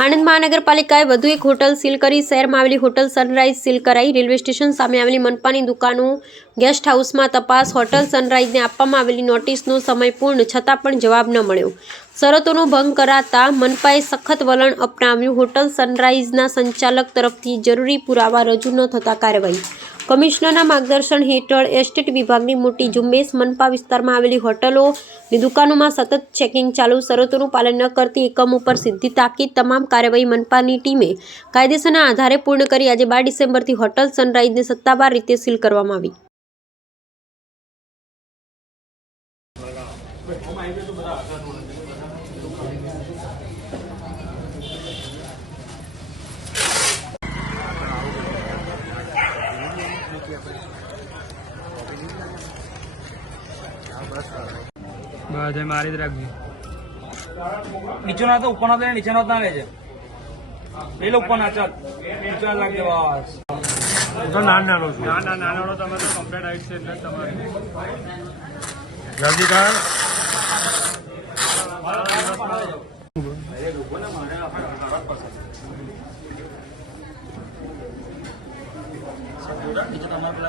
આણંદ મહાનગરપાલિકાએ વધુ એક હોટલ સીલ કરી. શહેરમાં આવેલી હોટલ સનરાઇઝ સીલ કરાઈ. રેલવે સ્ટેશન સામે આવેલી મનપાની દુકાનો ગેસ્ટ હાઉસમાં તપાસ. હોટલ સનરાઇઝને આપવામાં આવેલી નોટિસનો સમય પૂર્ણ છતાં પણ જવાબ ન મળ્યો. શરતોનો ભંગ કરાતા મનપાએ સખત વલણ અપનાવ્યું. હોટલ સનરાઇઝના સંચાલક તરફથી જરૂરી પુરાવા રજૂ ન થતા કાર્યવાહી કમિશનરના માર્ગદર્શન હેઠળ એસ્ટેટ વિભાગની મોટી ઝુંબેશ મનપા વિસ્તારમાં આવેલી હોટલો ની દુકાનોમાં સતત ચેકિંગ ચાલુ, શરતોનું પાલન ન કરતી એકમ ઉપર સીધી તાકીદ તમામ કાર્યવાહી મનપાની ટીમે કાયદેસરના આધારે પૂર્ણ કરી આજે બાર ડિસેમ્બરથી હોટલ સનરાઇઝને સત્તાવાર રીતે સીલ કરવામાં આવી. બધે મારી જ રાખજો. નીચે ના તો ઉપર ના તો નીચે ના લેજે પેલો ઉપર ના ચાલ. નીચે ના લાગજે બસ. તો નાન નાનો છું. ના ના નાનો તમે તો કમ્પ્લેટ આવી છે એટલે તમારે જલ્દી કર. కూడా డిజిటల్ అమ్మాయి పిల్ల